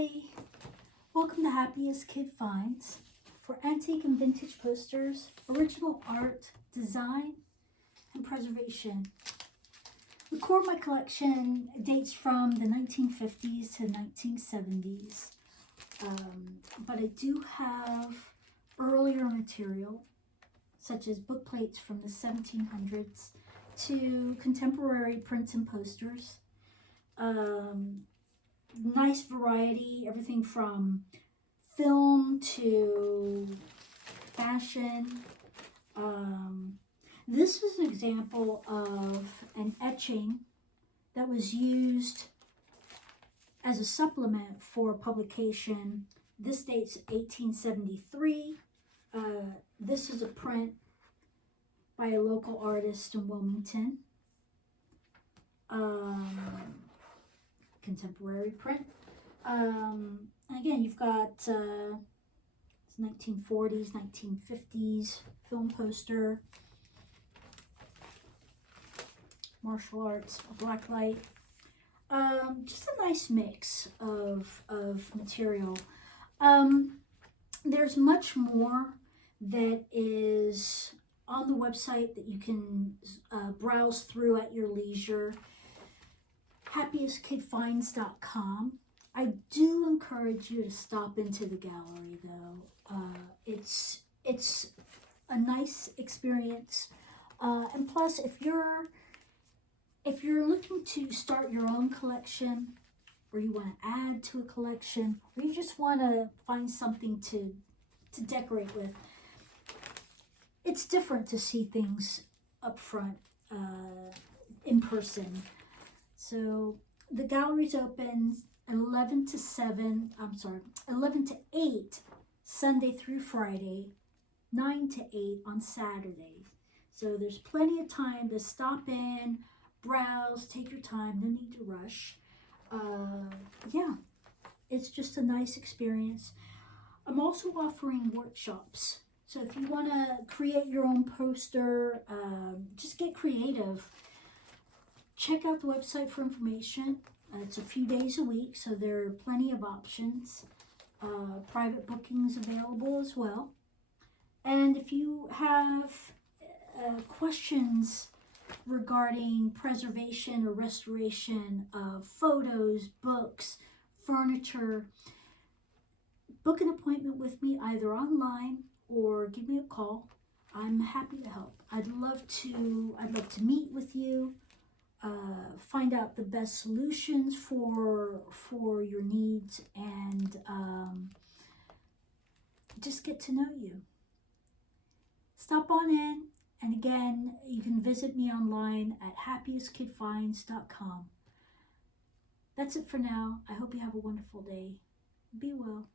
Hi, welcome to Happiest Kid Finds for antique and vintage posters, original art, design, and preservation. The core of my collection dates from the 1950s to 1970s, but I do have earlier material, such as book plates from the 1700s to contemporary prints and posters. Nice variety, everything from film to fashion. This is an example of an etching that was used as a supplement for publication. This dates 1873. This is a print by a local artist in Wilmington. Contemporary print. Again, you've got 1940s, 1950s film poster, martial arts, black light. Just a nice mix of material. There's much more that is on the website that you can browse through at your leisure. HappiestKidFinds.com. I do encourage you to stop into the gallery, though. It's a nice experience, and plus, if you're looking to start your own collection, or you want to add to a collection, or you just want to find something to decorate with, it's different to see things up front in person. So the gallery's open 11 to 8 Sunday through Friday, 9 to 8 on Saturday. So there's plenty of time to stop in, browse, take your time, no need to rush. Yeah, it's just a nice experience. I'm also offering workshops. So if you want to create your own poster, just get creative. Check out the website for information. It's a few days a week, so there are plenty of options. Private bookings available as well. And if you have questions regarding preservation or restoration of photos, books, furniture, book an appointment with me either online or give me a call. I'm happy to help. I'd love to meet with you. Find out the best solutions for your needs, and just get to know you. Stop on in, and again, you can visit me online at happiestkidfinds.com. That's it for now. I hope you have a wonderful day. Be well.